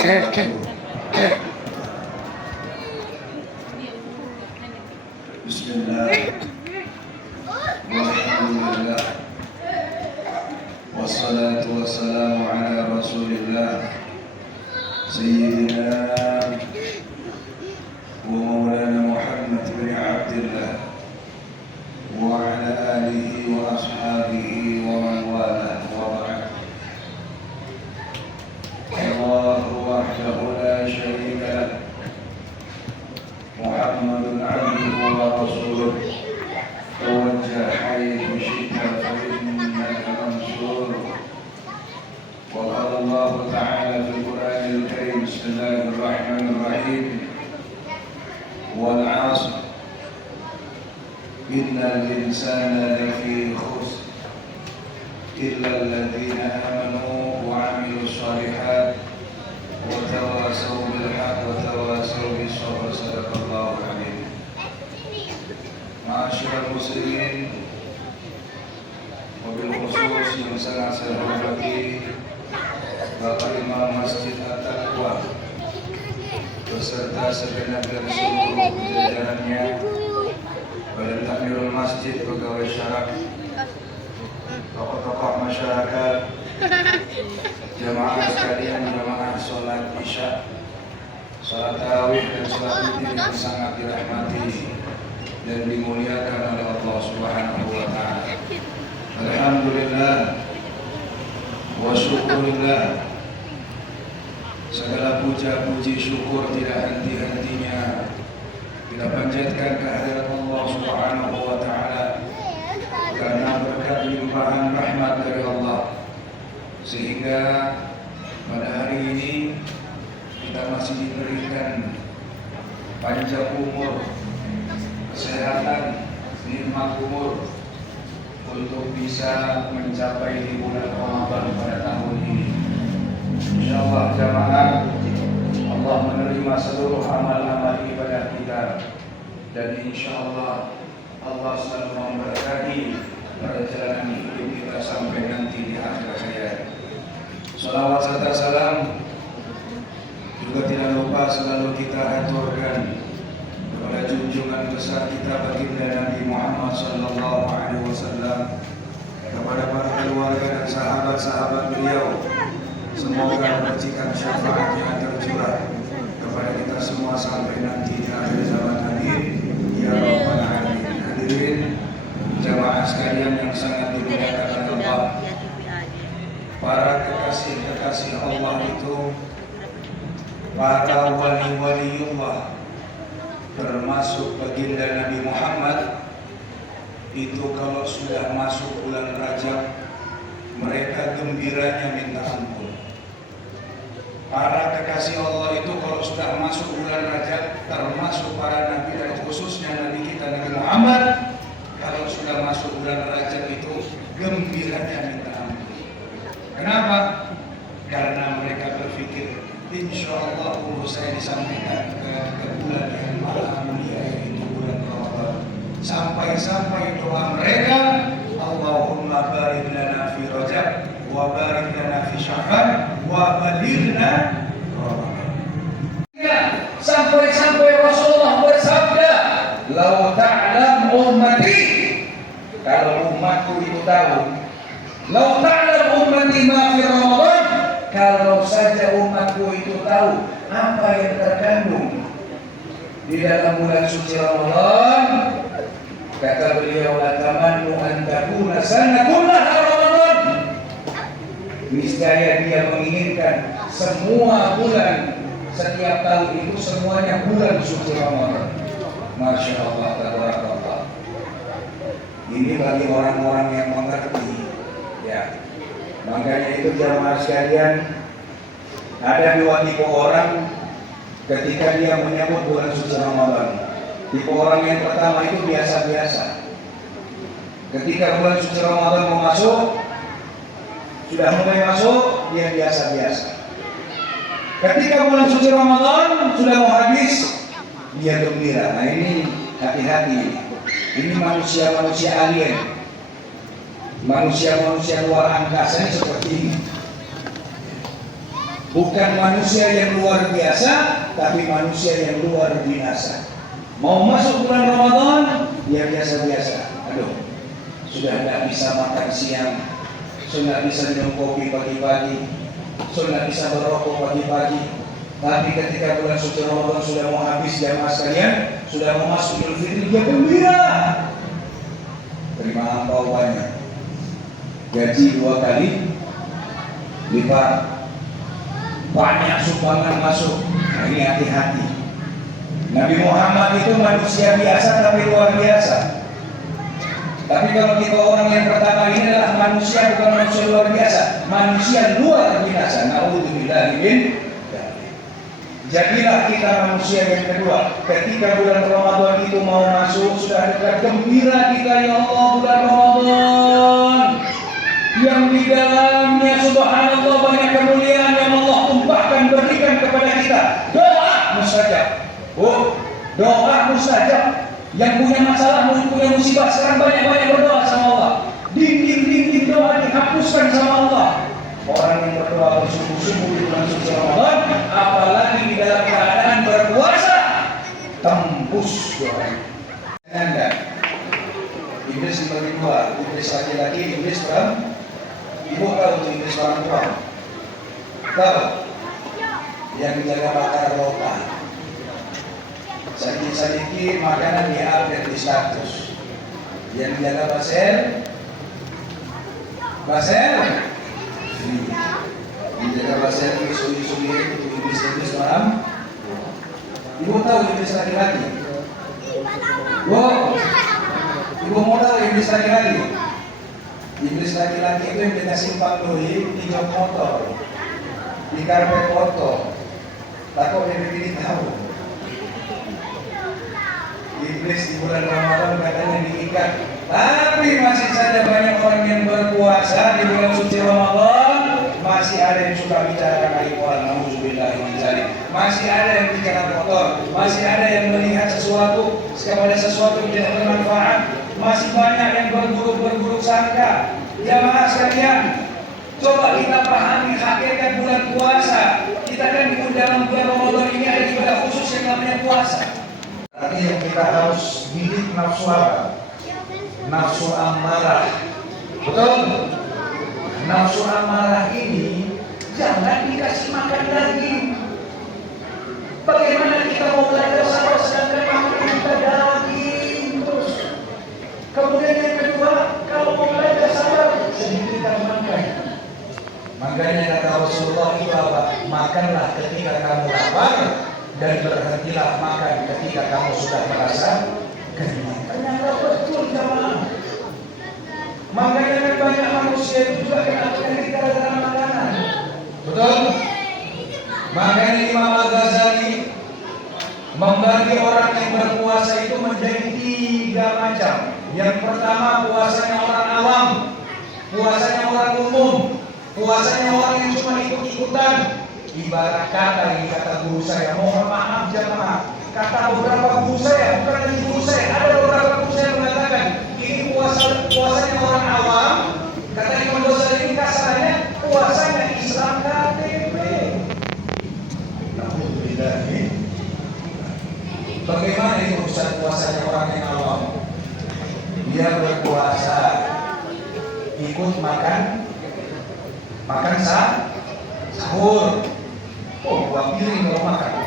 Bismillah, walhamdulillah, wassalatu wassalamu ala rasulillah Sayyidina wa maulana Muhammad bin Abdillah wa ala alihi wa ashabihi wa man wala wa ba'd. Allahu wahdahu la syarika lah, Muhammadun abduhu wa rasuluh, tawajjah haythu syi'ta fa innaka mansur. Wa qala Allah ta'ala fil Qur'anil Karim, Bismillahirrahmanirrahim, wal 'ashr innal insana lafi khusr illa alladhina amanu wa 'amilus shalihat wa tawasaw bil haqqi wa tawasaw bis sabr. Sadaqallahu adzim. Ma'asyiral muslimin, wabil khusus yang sangat saya hormati Bapak Imam Masjid At-Taqwa beserta segenap dan seluruh jajarannya, Badan Takmirul Masjid, pegawai syarak, tokoh-tokoh masyarakat, jamaah sekalian, jamaah sholat isya, sholat tarawih dan sholat witir yang sangat dirahmati dan dimuliakan oleh Allah Subhanahu wa ta'ala. Alhamdulillah wa syukurillah, segala puja puji syukur tidak henti-hentinya kita panjatkan kehadirat Allah Subhanahu wa ta'ala, karena berkat limpahan rahmat dari Allah sehingga pada hari ini kita masih diberikan panjang umur, kesehatan, nikmat umur untuk bisa mencapai di bulan Ramadan pada tahun ini. Insyaallah jamaah, Allah menerima seluruh amal-amal ibadah kita, dan insyaallah Allah selalu memberkati perjalanan hidup kita sampai nanti di akhir hayat. Salawat serta salam juga tidak lupa selalu kita aturkan kepada junjungan besar kita baginda Nabi Muhammad sallallahu alaihi wasallam, kepada para keluarga dan sahabat-sahabat beliau. Semoga percikan syafaatnya tercurah kepada kita semua sampai nanti di akhir zaman. Amin ya rabbal alamin. Hadirin jamaah sekalian yang sangat dimuliakan Allah, para kekasih-kekasih Allah itu, para wali-waliullah, termasuk baginda Nabi Muhammad itu, kalau sudah masuk bulan Rajab mereka gembiranya minta ampun. Para kekasih Allah itu kalau sudah masuk bulan Rajab, termasuk para nabi dan khususnya Nabi kita Nabi Muhammad, kalau sudah masuk bulan Rajab itu gembiranya minta ampun. Kenapa? Karena mereka berpikir, insya Allah umur saya disampaikan ke bulan yang maha mulia, yaitu bulan Ramadan. Sampai-sampai doa mereka, Allahumma barik lana fi Rajab wa barik lana fi Sya'ban wa balighna Ramadan. Ya, sampai-sampai Rasulullah bersabda, "Lau ta'lam ummati," kalau umatku itu tahu, "Lau ta'lam ummati ma fi Ramadan," kalau saja umatku itu tahu apa yang terkandung di dalam bulan suci Ramadan, kata beliau, "Latamannu an takuna sanatullaha Ramadan." Niscaya dia menginginkan semua bulan setiap tahun itu semuanya bulan suci Ramadan. Masya Allah, tabarakallah. Ini bagi orang-orang yang mengerti, ya. Makanya itu jamaah sekalian, ada dua tipe orang ketika dia menyambut bulan suci Ramadan. Tipe orang yang pertama itu biasa-biasa. Ketika bulan suci Ramadan mau masuk, sudah mulai masuk, dia biasa-biasa. Ketika bulan suci Ramadan sudah mau habis, dia gembira. Nah ini hati-hati. Ini manusia-manusia alien, manusia-manusia luar angkasa ini seperti ini. Bukan manusia yang luar biasa, tapi manusia yang luar binasa. Mau masuk bulan Ramadan, ya biasa-biasa. Aduh, sudah tidak bisa makan siang, sudah bisa minum kopi pagi-pagi, sudah bisa berrokok pagi-pagi. Tapi ketika bulan suci Ramadan sudah mau habis, jamaah sekalian, sudah mau masuk Idul Fitri, dia gembira. Terima angpau banyak, gaji 2 kali lipat, banyak sumbangan masuk. Nah, ini hati-hati. Nabi Muhammad itu manusia biasa tapi luar biasa. Tapi kalau kita orang yang pertama ini adalah manusia, bukan manusia luar biasa, manusia luar biasa. Na'udzubillah min. Jadilah kita manusia yang kedua. Ketika bulan Ramadan itu mau masuk, sudah dekat, gembira kita, ya Allah, bulan Ramadan yang di dalamnya subhanallah banyak kemuliaan yang Allah tumpahkan, berikan kepada kita. Doa mustajab. Doa mustajab. Yang punya masalah, punya musibah, sekarang banyak-banyak berdoa sama Allah. Dinding doa dihapuskan sama Allah. Orang yang berdoa bersungguh-sungguh di bulan suci Ramadan, apalagi di dalam keadaan berpuasa, tembus doa. Anda, iblis dibagi 2, iblis laki-laki, iblis perempuan. Ibu tahu untuk iblis perempuan? Tahu? Yang menjaga bakar roka. Sedikit makanan diupdate di status. Yang menjaga basel. Menjaga basel isu-isu itu iblis malam. Ibu tahu iblis laki-laki? Bu, ibu mau tahu iblis laki-laki? Iblis laki-laki itu yang kita simpang doi di jok motor, di karpet foto. Takut dia tahu. Iblis di bulan Ramadan katanya diikat, tapi masih saja banyak orang yang berpuasa di bulan suci Ramadan, masih ada yang suka bicara kaitan, masih ada yang bicara kotor, masih ada yang melihat sesuatu kepada sesuatu yang tidak bermanfaat, masih banyak yang berburuk sangka. Jamaah sekalian, coba kita pahami hakikat bulan puasa. Kita kan di dalam bulan Ramadan ini ada ibadah khusus yang namanya puasa. Artinya yang kita harus didik nafsu apa? Nafsu amarah. Betul? Nafsu amarah ini jangan dikasih makan daging. Bagaimana kita mau belajar sabar sedangkan makan kita daging terus? Kemudian yang kedua, kalau mau belajar sabar sedikit makan. Makanya kata Rasulullah itu apa? Makanlah ketika kamu lapar, dan berhentilah makan ketika kamu sudah merasa kenyang. Ternyata betul jamaah. Makanya banyak manusia itu juga kena penyakit gara-gara makanan. Betul? Makanya Imam Al-Ghazali membagi orang yang berpuasa itu menjadi 3 macam. Yang pertama puasanya orang awam, puasanya orang umum, puasanya orang yang cuma ikut-ikutan. Ibarat kata ini kata guru saya, mohon maaf jamaah, kata beberapa guru saya, bukan lagi guru saya, ada beberapa guru saya mengatakan ini puasanya orang awam. Kata Imam Ghazali ini kasarnya puasanya Islam KTP. Bagaimana itu Ustaz puasanya orang yang awam? Dia berpuasa ikut makan sahur. Oh, 2 piring kalau makan.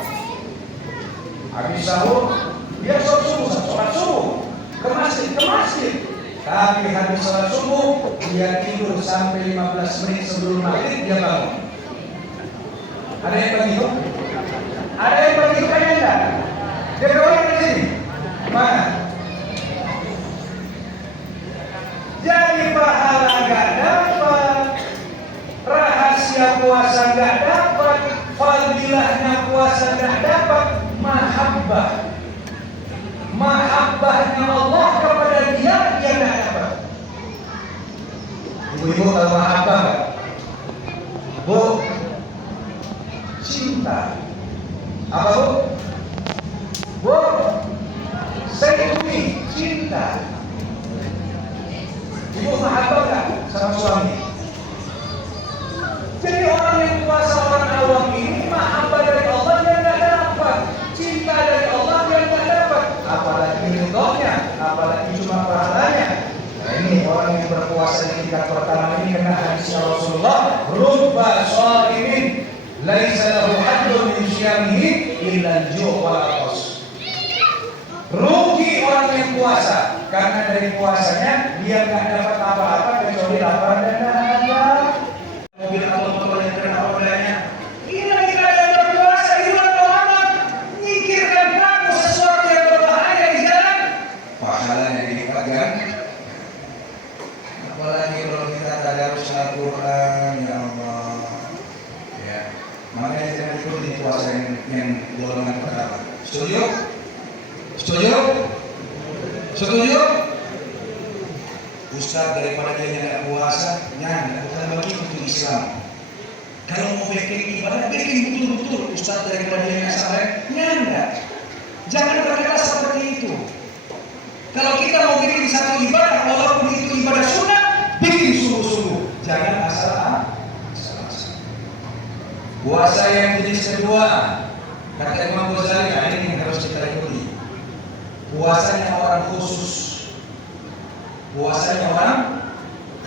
Habis sahur, dia sholat subuh, ke masjid. Tapi habis sholat subuh, dia tidur sampai 15 menit sebelum maghrib dia bangun. Ada yang begitu? Ada yang begitu kan enggak? Dia orang di sini. Mana? Jadi pahala enggak dapat, rahasia puasa enggak dapat, fadilahnya puasa enggak dapat, mahabbahnya Allah kepada dia enggak dapat. Ibu-ibu tahu mahabbah enggak? Bu, cinta. Apa bu? Bu, sayyidu cinta. Ibu mahabbah enggak sama suami? Jadi orang yang puasa orang awam siyamihi illa al-ju' wal 'atash. Rugi orang yang puasa karena dari puasanya dia nggak dapat apa-apa kecuali lapar dan dahaga. Mobil atau motor yang kena rodanya. Ini kita yang berpuasa di bulan Ramadan, mikirkan kamu sesuatu yang berbahaya di jalan. Pahalanya dilipat kan? Apalagi kalau kita tadarus Al-Quran, ya Allah. Ya, makanya jangan ikuti puasa yang golongan pertama. Setuju? Setuju? Setuju? Ustaz daripada dia nggak puasa, jangan bukan begitu itu Islam. Kalau mau bikin ibadah, bikin betul-betul. Ustaz daripada dia nggak sampai, jangan. Jangan berkata seperti itu. Kalau kita mau bikin satu ibadah, walaupun itu ibadah sunnah, bikin sungguh-sungguh. Jangan asal-asal. Puasa yang jenis kedua, kata Imam Ghazali, ini yang harus kita ikuti. Puasanya orang khusus. Puasanya orang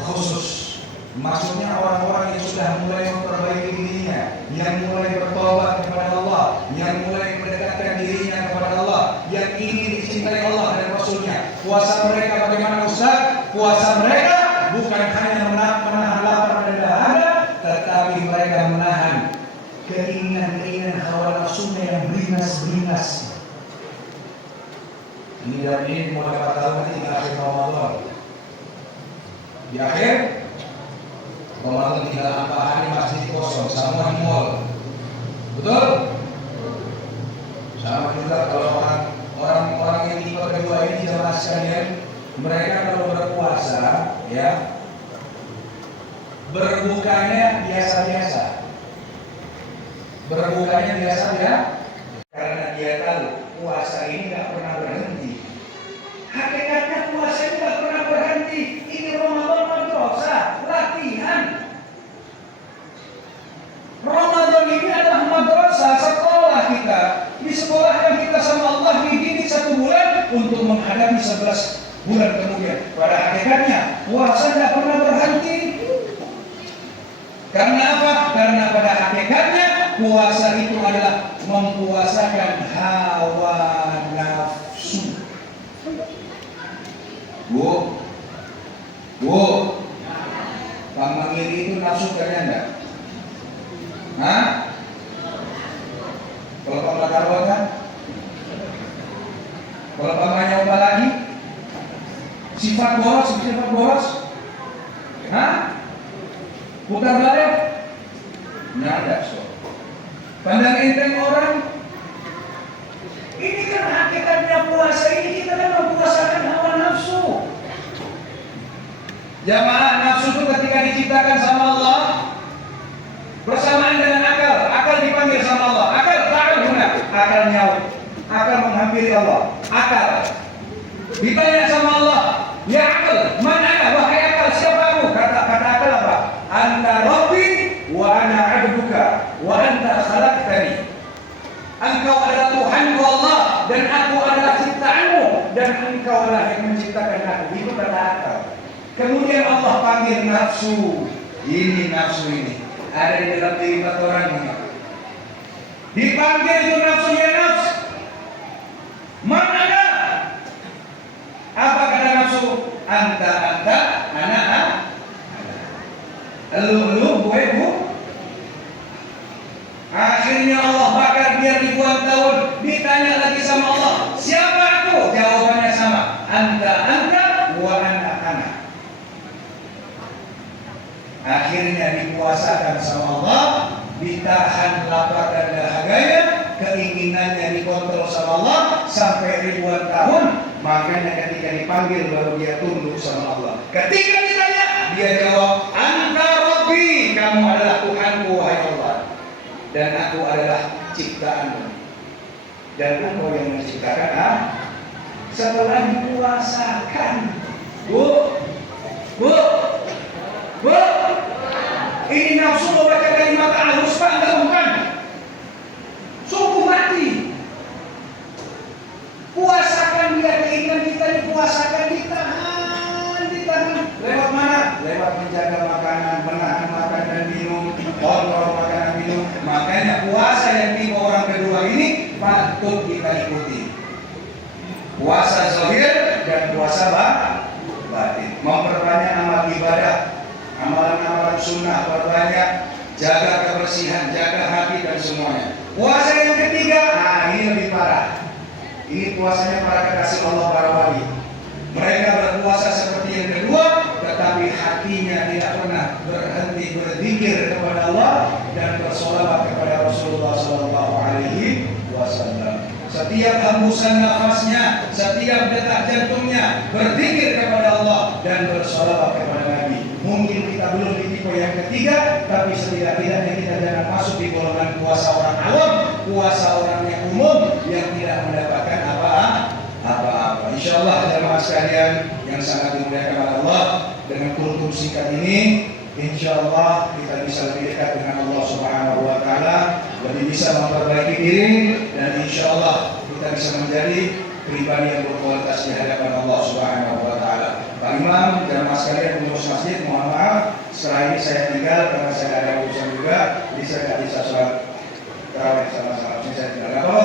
khusus. Maksudnya orang-orang yang sudah mulai memperbaiki dirinya, yang mulai bertobat kepada Allah, yang mulai mendekatkan dirinya kepada Allah, yang ingin dicintai Allah dan Rasulnya. Puasa mereka bagaimana Ustaz? Puasa mereka bukan hanya menahan lapar dan dahaga, tetapi mereka menahan keinginan-keinginan hawa nafsunya yang beringas-beringas. Ini dan ini mau dapat tahu nanti di akhir Ramadan. Di akhir Ramadan tinggal apa hari masjid kosong, sama di mall. Betul? Sama juga kalau orang yang tipe kedua ini jamaah sekalian, mereka kalau berpuasa, ya berbukanya biasa-biasa. Berbukanya biasa ya, karena dia tahu puasa ini nggak pernah berhenti. Hakikatnya puasa ini nggak pernah berhenti. Ini Ramadan madrasah, latihan. Ramadan ini adalah madrasah, sekolah kita. Disekolahkan kita sama Allah, dididik 1 bulan untuk menghadapi 11 bulan kemudian. Pada hakikatnya puasa nggak pernah berhenti. Karena apa? Karena pada hakikatnya puasa itu adalah mempuasakan hawa nafsu. Bu, Bang Mangiri itu nafsu kalian enggak? Hah? Kalau Bang Lakarwa kan? Kalau Bang Nyoba lagi? Sifat boros? Hah? Bukan balik? Nggak, so. Pandang enteng orang. Ini kan hakikatnya puasa ini kita kan mempuasakan hawa nafsu. Jamaah, nafsu itu ketika diciptakan sama Allah bersamaan dengan akal dipanggil sama Allah. Akal guna, akal nyawa, akal menghampiri Allah. Akal ditanya sama Allah, ya akal, mana ana? Wahai akal, siapa aku? Kata akal apa? Anta Rabbi wa ana abduka wa anta khalaqtani. Engkau adalah Tuhanku Allah dan aku adalah ciptaanmu dan engkau adalah yang menciptakan aku. Itu kata akal. Kemudian Allah panggil nafsu. Ini nafsu ini ada di dalam diri orang ini. Dipanggil itu nafsunya nafsu. Mana ada? Apa kata nafsu? Anta, ana. Lu, gue, bu. Akhirnya Allah bakar dia ribuan tahun. Ditanya lagi sama Allah, siapa aku? Jawabannya sama. Anta, wa ana. Akhirnya dipuasakan sama Allah, ditahan lapar dan dahaganya, keinginannya dikontrol sama Allah sampai ribuan tahun. Makanya ketika dipanggil baru dia tunduk sama Allah. Ketika ditanya, dia jawab, Anta Rabbi, kamu adalah Tuhanku wahai Allah, dan aku adalah ciptaanmu. Dan engkau yang menciptakan. Setelah dipuasakan, bu, ini nafsu membaca kalimat halus Pak, enggak bukan. Sungguh mati. Puasakan dia, keinginan kita dipuasakan, ditahan. Lewat mana? Lewat menjaga makanan, menahan makan dan minum, kontrol makanan minum. Makanya puasa yang tipe orang kedua ini patut kita ikuti. Puasa zahir dan puasa batin. Memperbanyak amal ibadah, amalan-amalan sunnah perbanyak, jaga kebersihan, jaga hati dan semuanya. Puasa yang ketiga, ini lebih parah. Ini puasanya para kekasih Allah, para wali. Mereka berpuasa seperti yang kedua, tetapi hatinya tidak pernah berhenti berzikir kepada Allah dan bersolawat kepada Rasulullah SAW. Setiap hembusan nafasnya, setiap detak jantungnya berzikir kepada Allah dan bersolawat kepada Nabi. Mungkin kita belum di tipe yang ketiga, tapi setidak-tidaknya kita jangan masuk di golongan puasa orang awam, puasa orang yang umum yang tidak mendapatkan apa-apa. Insyaallah jemaah sekalian yang sangat dimuliakan oleh Allah, dengan kultum singkat ini insyaallah kita bisa lebih dekat dengan Allah Subhanahu wa taala, lebih bisa memperbaiki diri, dan insyaallah kita bisa menjadi pribadi yang berkualitas di hadapan Allah Subhanahu wa taala. Pak Imam, jemaah sekalian, pengurus masjid, mohon maaf setelah ini saya tinggal karena saya ada urusan juga, jadi saya tidak bisa sholat tarawih sama-sama. Saya tidak apa-apa.